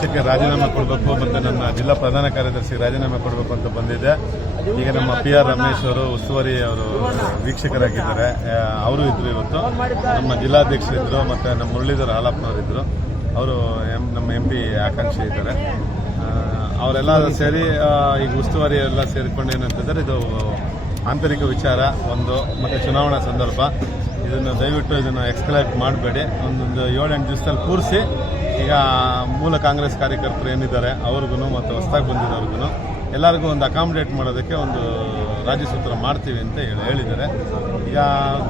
ಪಕ್ಷಕ್ಕೆ ರಾಜೀನಾಮೆ ಕೊಡಬೇಕು ಮತ್ತು ನನ್ನ ಜಿಲ್ಲಾ ಪ್ರಧಾನ ಕಾರ್ಯದರ್ಶಿಗೆ ರಾಜೀನಾಮೆ ಕೊಡಬೇಕು ಅಂತ ಬಂದಿದ್ದೆ. ಈಗ ನಮ್ಮ PR ರಮೇಶ್ ಅವರು ಉಸ್ತುವಾರಿ ಅವರು ವೀಕ್ಷಕರಾಗಿದ್ದಾರೆ. ಅವರು ಇದ್ರು ಇವತ್ತು. ನಮ್ಮ ಜಿಲ್ಲಾಧ್ಯಕ್ಷರಿದ್ದರು ಮತ್ತು ನಮ್ಮ ಮುರಳೀಧರ್ ಹಾಲಪ್ಪನವರಿದ್ದರು. ಅವರು ನಮ್ಮ MP ಆಕಾಂಕ್ಷಿ ಇದ್ದಾರೆ. ಅವರೆಲ್ಲ ಸೇರಿ ಈಗ ಉಸ್ತುವಾರಿ ಎಲ್ಲ ಸೇರಿಕೊಂಡು ಏನಂತಂದರೆ ಇದು ಆಂತರಿಕ ವಿಚಾರ ಒಂದು ಮತ್ತು ಚುನಾವಣಾ ಸಂದರ್ಭ. ಇದನ್ನು ದಯವಿಟ್ಟು ಇದನ್ನು ಎಕ್ಸ್ಕಲೇಟ್ ಮಾಡಬೇಡಿ. ಒಂದೊಂದು 7-8 ದಿವಸದಲ್ಲಿ ಕೂರಿಸಿ ಈಗ ಮೂಲ ಕಾಂಗ್ರೆಸ್ ಕಾರ್ಯಕರ್ತರು ಏನಿದ್ದಾರೆ ಅವ್ರಿಗೂ ಮತ್ತು ಹೊಸದಾಗಿ ಬಂದಿರೋರ್ಗು ಎಲ್ಲರಿಗೂ ಒಂದು ಅಕಾಮಿಡೇಟ್ ಮಾಡೋದಕ್ಕೆ ಒಂದು ರಾಜ್ಯಸೂತ್ರ ಮಾಡ್ತೀವಿ ಅಂತ ಹೇಳಿದ್ದಾರೆ. ಈಗ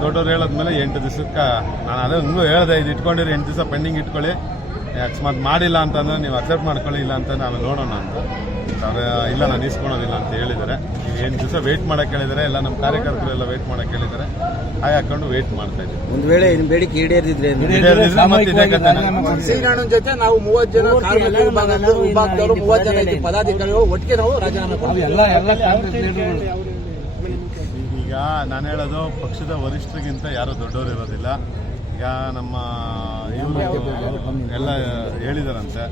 ದೊಡ್ಡವ್ರು ಹೇಳಿದ್ಮೇಲೆ 8 ದಿವಸಕ್ಕೆ ನಾನು ಅದೇ ಇನ್ನೂ ಹೇಳಿದೆ, ಇದು ಇಟ್ಕೊಂಡಿರಿ 8 ದಿವಸ ಪೆಂಡಿಂಗ್ ಇಟ್ಕೊಳ್ಳಿ, ಅಕಸ್ಮಾತ್ ಮಾಡಿಲ್ಲ ಅಂತಂದರೆ ನೀವು ಅಕ್ಸೆಪ್ಟ್ ಮಾಡ್ಕೊಳ್ಳಿ, ಇಲ್ಲ ಅಂತ ನಾನು ನೋಡೋಣ ಅಂತ. ಅವ್ರು ಇಲ್ಲ ನಾನು ಇಸ್ಕೊಳೋದಿಲ್ಲ ಅಂತ ಹೇಳಿದ್ದಾರೆ. ಈಗ 8 ದಿವಸ ವೆಯ್ಟ್ ಮಾಡಕ್ಕೆ ಹೇಳಿದ್ದಾರೆ. ಎಲ್ಲ ನಮ್ಮ ಕಾರ್ಯಕರ್ತರು ಎಲ್ಲ ವೆಯ್ಟ್ ಮಾಡಕ್ಕೆ ಹೇಳಿದ್ದಾರೆ. ಹಾಕೊಂಡು ವೆಯ್ಟ್ ಮಾಡ್ತಾ ಇದ್ದೀವಿ. ಒಂದು ವೇಳೆ ಬೇಡಿಕೆ ಈಡೇರಿದ್ರೆ ಶ್ರೀರಾಣನ್ ಜೊತೆ ನಾವು 30 ಜನ ವಿಭಾಗದವರು 30 ಜನ ಇದ್ದೀವಿ ಪದಾಧಿಕಾರಿಗಳು ಒಟ್ಟಿಗೆ ನಾವು ರಾಜೀನಾಮೆ ಈಗ ನಾನು ಹೇಳೋದು ಪಕ್ಷದ ವರಿಷ್ಠರಿಗಿಂತ ಯಾರು ದೊಡ್ಡವರು ಇರೋದಿಲ್ಲ. ಈಗ ನಮ್ಮ ಇವರು ಎಲ್ಲ ಹೇಳಿದಾರಂತೆ.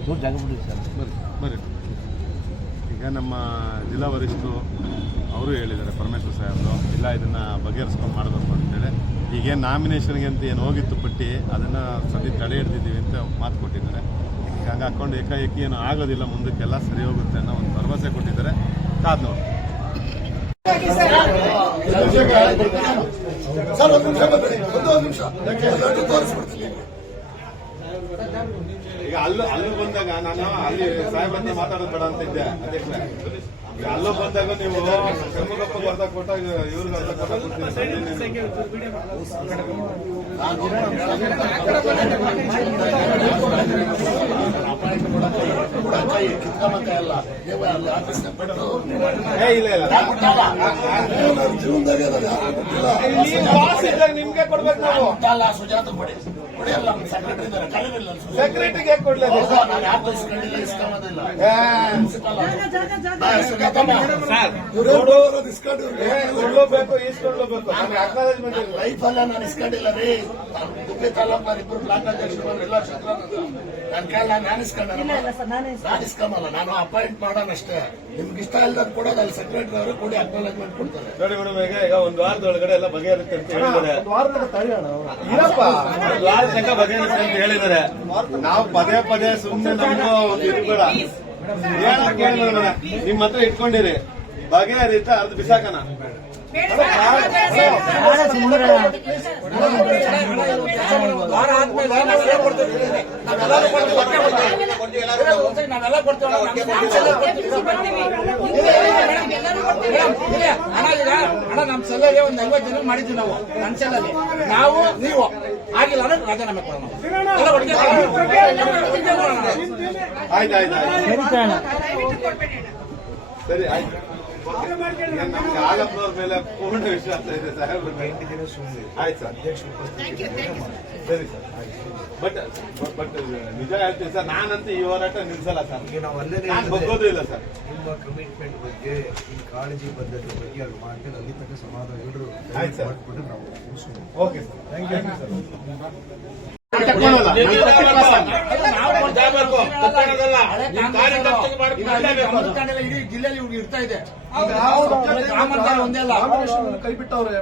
ಬರೀ ಈಗ ನಮ್ಮ ಜಿಲ್ಲಾ ವರಿಷ್ಠರು ಅವರು ಹೇಳಿದ್ದಾರೆ, ಪರಮೇಶ್ವರ್ ಸಾಹೇಬರು, ಇಲ್ಲ ಇದನ್ನು ಬಗೆಹರಿಸ್ಕೊಂಡು ಮಾಡಬೇಕು ಅಂತೇಳಿ. ಈಗೇನು ನಾಮಿನೇಷನ್ಗೆ ಅಂತ ಏನು ಹೋಗಿತ್ತು ಪಟ್ಟಿ, ಅದನ್ನು ಸದ್ಯ ತಡೆ ಹಿಡ್ದಿದ್ದೀವಿ ಅಂತ ಮಾತು ಕೊಟ್ಟಿದ್ದಾರೆ. ಈಗ ಹಂಗೆ ಹಾಕ್ಕೊಂಡು ಏಕಾಏಕಿ ಏನು ಆಗೋದಿಲ್ಲ, ಮುಂದಕ್ಕೆಲ್ಲ ಸರಿ ಹೋಗುತ್ತೆ ಅನ್ನೋ ಒಂದು ಭರವಸೆ ಕೊಟ್ಟಿದ್ದಾರೆ. ಕಾದ್ ನೋಡಿ. ಈಗ ಅಲ್ಲೂ ಬಂದಾಗ ನಾನು ಅಲ್ಲಿ ಸಾಹೇಬ್ ಮಾತಾಡೋದು ಬೇಡ ಅಂತ ಇದ್ದೆ ಅಧ್ಯಕ್ಷರೇ. ಈಗ ಅಲ್ಲೂ ಬಂದಾಗ ನೀವು ಷಣ್ಮುಖಪ್ಪ ಬರ್ದ ಕೊಟ್ಟಾಗ ಇವ್ರಿಗೆ ಅರ್ಧ ನಿಮ್ಗೆ ಕೊಡ್ಬೇಕು ನಾವು. ಸೆಕ್ರೆಟರಿಗೆ ಕೊಡ್లేదు ಕೊಡ್ಲೇಬೇಕು, ಈಸ್ಕೊಡ್ಲೇಬೇಕು. ಲೈಫ್ ಅಲ್ಲ ನಾನು ಇಸ್ಕೊಂಡಿಲ್ಲ ರೀ. ಗುಬ್ಬಿ ತಾಲೂಕು ಇಬ್ಬರು ಬ್ಲಾಕ್ ಅಧ್ಯಕ್ಷರು ಎಲ್ಲ ಕ್ಷೇತ್ರ ನನ್ನ ಕೇಳ ನಾನು ಇಸ್ಕೊಂಬಲ್ಲ. ನಾನು ಅಪಾಯಿಂಟ್ ಮಾಡೋಣಷ್ಟೇ. ನಿಮ್ಗೆ ಇಷ್ಟ ಇಲ್ಲದ ಕೊಡೋದು ಅಲ್ಲಿ ಸೆಕ್ರೆಟರಿ ಅವರು ಕೊಡಿ ಅಕ್ನಾಲೇಜ್ಮೆಂಟ್ ಕೊಡ್ತಾರೆ. ನೋಡಿ ಮೇಡಮ್, ಈಗ ಒಂದು ವಾರದೊಳಗಡೆ ಎಲ್ಲ ಬಗೆಹರುತ್ತೆ ಅಂತ ಹೇಳಿದ್ದಾರೆ. ಇರಪ್ಪ, ಒಂದು ವಾರ ತನಕ ಬಗೆಹರುತ್ತೆ ಅಂತ ಹೇಳಿದ್ದಾರೆ. ನಾವು ಪದೇ ಪದೇ ಸುಮ್ಮನೆ ನಮಗೂ ಇರ್ಬೇಡ, ನಿಮ್ಮ ಹತ್ರ ಇಟ್ಕೊಂಡಿರಿ, ಬಗೆಹರಿತ ಅರ್ಧ ಬಿಸಾಕನ. ಅಣ್ಣ ನಮ್ಮ ಸೆಲ್ಲಲ್ಲಿ ಒಂದು 50 ಜನ ಮಾಡಿದ್ವಿ ನಾವು. ನನ್ನ ಸೆಲ್ಲಲ್ಲಿ ನಾವು ನೀವು ಆಗಿಲ್ಲ ಅಂದ್ರೆ ರಾಜೀನಾಮೆ ಕೊಡೋಣ. ಸರಿ ಆಯ್ತು. ನಮ್ಗೆ ಆಲಪ್ಪನವ್ರ ಮೇಲೆ ಪೂರ್ಣ ವಿಶ್ವಾಸ ಇದೆ ಸಾಹೇಬ್ರ. ಆಯ್ತು ಸರ್, ಸರಿ ಸರ್. ಬಟ್ ನಿಜ ಹೇಳ್ತೀನಿ ಸರ್, ನಾನಂತೂ ಈ ಹೋರಾಟ ನಿಲ್ಸಲ್ಲ ಸರ್. ನಾನು ಬಗ್ಗೋದು ಇಲ್ಲ ಸರ್. ನಿಮ್ಮ ಕಮಿಟ್ಮೆಂಟ್ ಬಗ್ಗೆ, ಈ ಕಾಳಜಿ ಬದ್ಧತೆ ಬಗ್ಗೆ ಅದು ಮಾಡ್ತಾರೆ. ಅಲ್ಲಿ ತನಕ ಸಮಾಧಾನ ಎಲ್ಲರೂ ಮಾಡಿಕೊಂಡು ನಾವು okay sir, thank you sir. ಇಡೀ ಜಿಲ್ಲೆಯಲ್ಲಿ ಇವ್ರಿಗೆ ಇರ್ತಾ ಇದೆ. ಕೈ ಬಿಟ್ಟವ್ರೆ,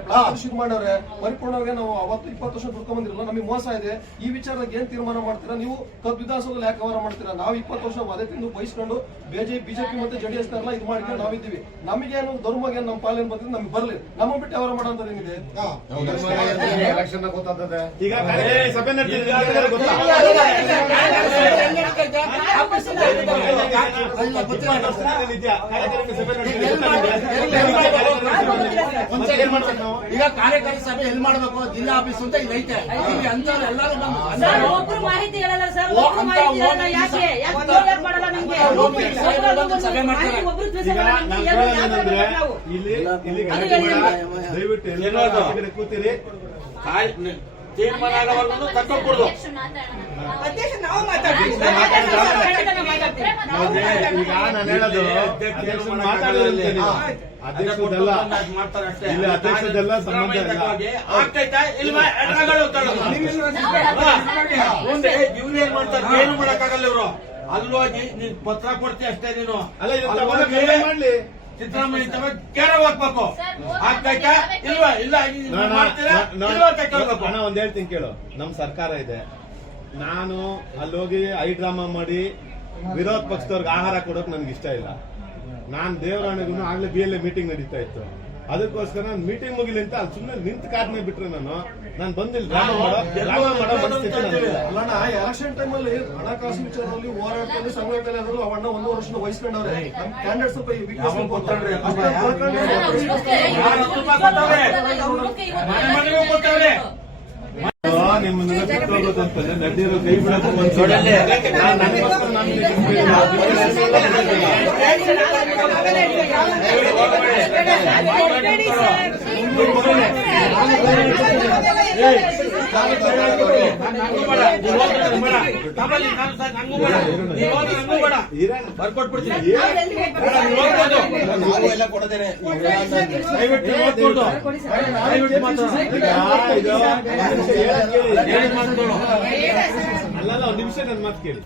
ಮಾಡವ್ರೆ, ಪರಿಪೂರ್ಣವಾಗಿ ನಾವು ಅವತ್ತು 20 ವರ್ಷ ದುಡ್ಕೊಂಡ್ ಬಂದಿರಲ್ಲ. ನಮಗೆ ಮೋಸ ಇದೆ. ಈ ವಿಚಾರದಾಗ ಏನ್ ತೀರ್ಮಾನ ಮಾಡ್ತೀರಾ ನೀವು? ಕಬ್ಬು ವಿಧಾನಸಭೆಯಲ್ಲಿ ಯಾಕೆ ಅವರ ಮಾಡ್ತೀರಾ? ನಾವು 20 ವರ್ಷ ಅದೇ ತಿಂದು ಬಯಸ್ಕೊಂಡು ಬಿಜೆಪಿ ಮತ್ತೆ JDS ಎಲ್ಲ ಇದು ಮಾಡ್ಕೊಂಡು ನಾವಿದ್ದೀವಿ. ನಮಗೇನು ಧರ್ಮಗೆ ನಮ್ಮ ಪಾಲನೆ ಬಂದ್ರೆ ನಮ್ಗೆ ಬರ್ಲಿ. ನಮ್ಮ ಬಿಟ್ಟು ಅವರ ಮಾಡೋಂತ ಏನಿದೆ? ಎಲೆಕ್ಷನ್ ಗೊತ್ತಾಗ್ತದೆ. ಈಗ ಸಭೆ ಈಗ ಕಾರ್ಯಕಾರಿ ಸಭೆ ಎಲ್ಲಿ ಮಾಡಬೇಕು? ಜಿಲ್ಲಾ ಆಫೀಸ್ ಅಂತ ಇಲ್ಲಿ ಐತೆ. ಇಲ್ಲಿ ಅಂತವ್ರು ಎಲ್ಲರೂ ಒಬ್ರು ಮಾಹಿತಿ ಹೇಳಲ್ಲ ಸರ್. ಸಭೆ ಮಾಡ್ತಾರೆ. ದಯವಿಟ್ಟು ಕೂತೀರಿ, ತೀರ್ಮಾನ ಆಗೋವರೆಗೂ ಕರ್ಕೊಂಡ್ಬಿಡುದು. ಈಗ ನಾನು ಹೇಳೋದು ಅಧ್ಯಕ್ಷದೆಲ್ಲ ಸಂಬಂಧ ಇವ್ರು ಏನ್ ಮಾಡ್ತಾರೆ? ಏನು ಮಾಡಕ್ಕಾಗಲ್ಲ ಇವರು. ಅಲ್ಲೋಗಿ ನೀನ್ ಪತ್ರ ಕೊಡ್ತೀಯ ಅಷ್ಟೇ ನೀನು. ಅಲ್ಲ, ಇದು ಅಲ್ಲಿ ತಗೊಂಡು ಹೋಗಿ ಏನ್ ಮಾಡ್ಲಿ? ಸಿದ್ದರಾಮಯ್ಯ ತಗೊಂಡು ಕೇಳ ಹೋಗ್ಬೇಕು. ಆಗ್ಬೇಕಾ ಇಲ್ವಾ? ಇಲ್ಲ ನೋಡೋಣ, ಮಾಡ್ತೀರಾ ನೋಡೋಣ. ಇಲ್ವಾ ಅಂತ ಕೇಳ್ಬೇಕು. ಅಣ್ಣ ಒಂದ್ ಹೇಳ್ತೀನಿ ಕೇಳು, ನಮ್ ಸರ್ಕಾರ ಇದೆ, ನಾನು ಅಲ್ಲೋಗಿ ಐ ಡ್ರಾಮಾ ಮಾಡಿ ವಿರೋಧ ಪಕ್ಷದವ್ರಿಗೆ ಆಹಾರ ಕೊಡೋಕ್ ನನ್ಗೆ ಇಷ್ಟ ಇಲ್ಲ. ನಾನ್ ದೇವರಾಣೆಗೂ ಆಗ್ಲೇ BLA ಮೀಟಿಂಗ್ ನಡೀತಾ ಇತ್ತು, ಅದಕ್ಕೋಸ್ಕರ ನಾನು ಮೀಟಿಂಗ್ ಮುಗಿಲಿ ಅಂತ ಅಲ್ಲಿ ಸುಮ್ಮನೆ ನಿಂತ ಕಾದ್ನೇ ಬಿಟ್ರೆ ನಾನು ಬಂದಿಲ್ಲ. ಡ್ರಾಮಾ ಮಾಡೋ ಪರಿಸ್ಥಿತಿ ನನಗಿಲ್ಲ. ಅಲ್ಲಣ್ಣ ಎಲೆಕ್ಷನ್ ಟೈಮ್ ಅಲ್ಲಿ ಹಣಕಾಸು ವಿಚಾರದಲ್ಲಿ ಹೋರಾಟದಲ್ಲಿ ಸಂಘಟನೆ ಆದ್ರೂ ಅವಣ್ಣ 1 ವರ್ಷದ ವಹಿಸ್ಕೊಂಡವ್ರೆ. ನಮ್ ಕ್ಯಾಂಡಿಡೇಟ್ ಸ್ವಲ್ಪ weakness ಕೊಡ್ತಾರ್ರಿ. ಅಷ್ಟೇ ಕಳ್ಕೊಂಡ್ರೆ ಯಾರು ಹತ್ತು ರೂಪಾಯಿ ಕೊಟ್ಟವ್ರೆ? ಮನೆ ಮನೆಗೂ ಕೊಟ್ಟವ್ರೆ. ನಿಮ್ಮ ಹೋಗೋದಂತಂದ್ರೆ ನಡ್ಡಿರೋ ಕೈ ಬಿಡೋದು ನನಗೋಸ್ಕರ ನಾನು ಬರ್ಕೊಟ್ಬಿಡ್ತೀನಿ. ಎಲ್ಲ ಕೊಡದೇನೆ ಅಲ್ಲಲ್ಲ, ಒಂದ್ ನಿಮಿಷ ನನ್ನ ಮಾತು ಕೇಳಿ.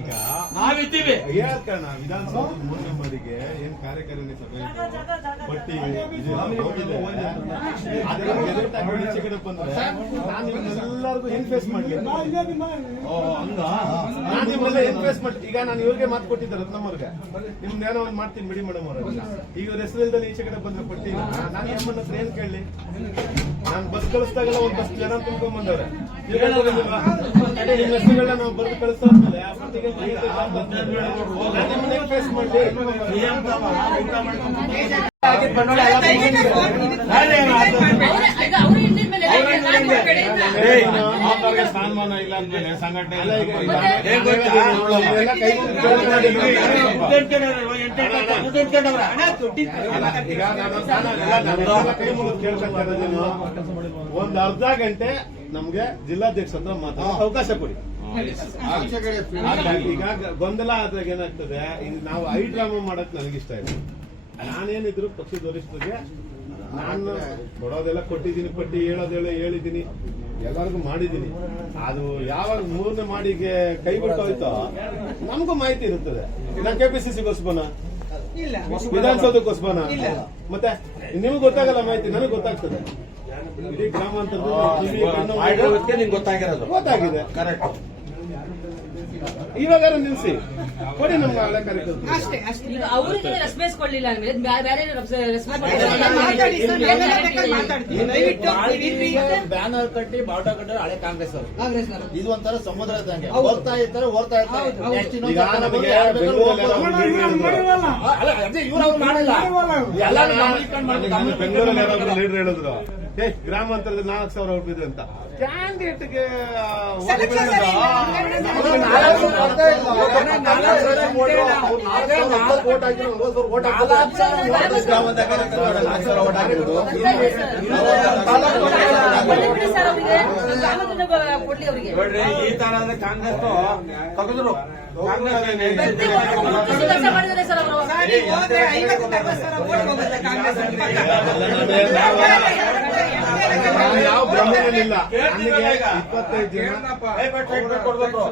ಈಗ ನಾವಿದ್ದೀವಿ. ಹೇಳಕ್ ಕಾರಣ ವಿಧಾನಸೌಧದ 3 ನಂಬರಿಗೆ ಏನ್ ಕಾರ್ಯಕಾರಿಣಿ ಸಭೆ ಪಟ್ಟಿ ಹೋಗಿದೆ. ಅದರ ಗೆಜೆಟ್ ಹಾಕಿ ಈಚೆ ಕಡೆ ಬಂದ್ರೆ ನಾನು ನಿಮ್ಮೆಲ್ಲರಿಗೂ ಏನ್ ಫೇಸ್ ಮಾಡ್ಲಿ? ನಾನು ನಿಮ್ಮೆಲ್ಲ ಏನ್ ಫೇಸ್ ಮಾಡ್ಲಿ? ಈಗ ನಾನು ಇವ್ರಿಗೆ ಮಾತು ಕೊಟ್ಟಿದ್ದೆ ರತ್ನಮ್ಮರ್ಗೆ, ನಿಮ್ದೇನೋ ಒಂದ್ ಮಾಡ್ತೀನಿ ಬಿಡಿ ಮೇಡಮ್ ಅವ್ರ. ಈಗ ಇವ್ರ ಹೆಸರಿಲ್ದಲ್ಲಿ ಈಚೆ ಕಡೆ ಬಂದ್ರೆ ಪಟ್ಟಿ ನಾನು ನಿಮ್ಮನ್ನ ಹತ್ರ ಏನ್ ಕೇಳಲಿ? ನಾನು ಬಸ್ ಕಳಿಸ್ದಾಗೆಲ್ಲ ಒಂದ್ ಬಸ್ ಜನ ತುಂಬ್ಕೊಂಡ್ ಬಂದವ್ರೆ. ನಿಮ್ಮ ಹೆಸರುಗಳನ್ನ ನಾವು ಬರೆದು ಕಳಿಸ್ತಾ ಇದ್ಮೇಲೆ ಆ ಪಟ್ಟಿಗೆ ಫೇಸ್ ಮಾಡ್ಲಿ? ಸ್ಥಾನಮಾನ ಇಲ್ಲ ಅಂದ್ಮೇಲೆ ಸಂಘಟನೆ ಒಂದ್ ಅರ್ಧ ಗಂಟೆ ನಮ್ಗೆ ಜಿಲ್ಲಾಧ್ಯಕ್ಷ ಹತ್ರ ಮಾತಾಡೋ ಅವಕಾಶ ಕೊಡಿ. ಈಗ ಗೊಂದಲ ಆದಾಗ ಏನಾಗ್ತದೆ, ಈಗ ನಾವು ಐ ಡ್ರಾಮಾ ಮಾಡಕ್ ನನಗಿಷ್ಟ ಇಲ್ಲ. ನಾನೇನಿದ್ರು ಪಕ್ಷದ ವರಿಷ್ಠರಿಗೆ ನಾನು ಕೊಡೋದೆಲ್ಲ ಕೊಟ್ಟಿದ್ದೀನಿ, ಪಟ್ಟಿ ಹೇಳಿದ್ದೀನಿ, ಎಲ್ಲರಿಗೂ ಮಾಡಿದ್ದೀನಿ. ಅದು ಯಾವಾಗ 3ನೇ ಮಾಡಿಗೆ ಕೈ ಬಿಟ್ಟು ಹೋಯ್ತೋ ನಮಗೂ ಮಾಹಿತಿ ಇರುತ್ತದೆ. ನಾನು KPCC-ಗೋಸ್ಕರ ವಿಧಾನಸೌಧಕ್ಕೋಸ್ಕರ ಮತ್ತೆ ನಿಮ್ಗೆ ಗೊತ್ತಾಗಲ್ಲ ಮಾಹಿತಿ, ನನಗೆ ಗೊತ್ತಾಗ್ತದೆ. ಇಡೀ ಗ್ರಾಮಾಂತರದಲ್ಲಿ ಗೊತ್ತಾಗಿರೋದು ಗೊತ್ತಾಗಿದೆ. ಕರೆಕ್ಟ್. ಇವಾಗ ನಿಲ್ಸಿ ಕೊಡಿ ನಮ್ಗೆ ಹಳೆ ಕಾರ್ಯಕ್ರಮ. ಈಗ ಅವ್ರಿಗೆ ರೆಸ್ಪಾನ್ಸ್ ಕೊಡ್ಲಿಲ್ಲ ಅಂದ್ರೆ ಬೇರೆ ಬ್ಯಾನರ್ ಕಟ್ಟಿ ಬಾವುಟ ಕಟ್ಟೋರು ಹಳೆ ಕಾಂಗ್ರೆಸ್ ಅವರು. ಇದು ಒಂಥರ ಸಮುದ್ರ ಇದ್ದಂಗೆ ಹೋಗ್ತಾ ಇರ್ತಾರೆ. Next ಇನ್ನೊಂದ್ ಈಗ ಸರ್ಕಾರ ನಮಗೆ ಬಂದ್ರೆ ಯಾರು ಬೇಕಾದ್ರೂ ಬೆಂಗಳೂರಲ್ಲಿ ಹೋಗ್ಬೋದು. ಅಲ್ಲ, ಅದೇ ಇವ್ರು ಅವ್ರು ಮಾಡಿಲ್ಲ. ಎಲ್ಲ ಬೆಂಗಳೂರಲ್ಲಿ ಯಾರಾದ್ರೂ ಲೀಡರ್ ಹೇಳಿದ್ರು ಗ್ರಾಮಾಂತರದಲ್ಲಿ 4,000 ರೂಪಾಯಿ ಅಂತ ಕ್ಯಾಂಡಿಡೇಟ್ಗೆ ಕೊಡ್ಲಿ ಅವರಿಗೆ. ನೋಡ್ರಿ, ಈ ತರ ಅಂದ್ರೆ ಕಾಂಗ್ರೆಸ್ ತೆಗೆದ್ರು. ಕಾಂಗ್ರೆಸ್ ಕೆಲಸ ಮಾಡಿದ್ದಾರೆ ಸರ್ ಅವರು. ಯಾವ ಬ್ರಹ್ಮನಿಲ್ಲ. 25 ಜನ ಕೊಡ್ಬೇಕು.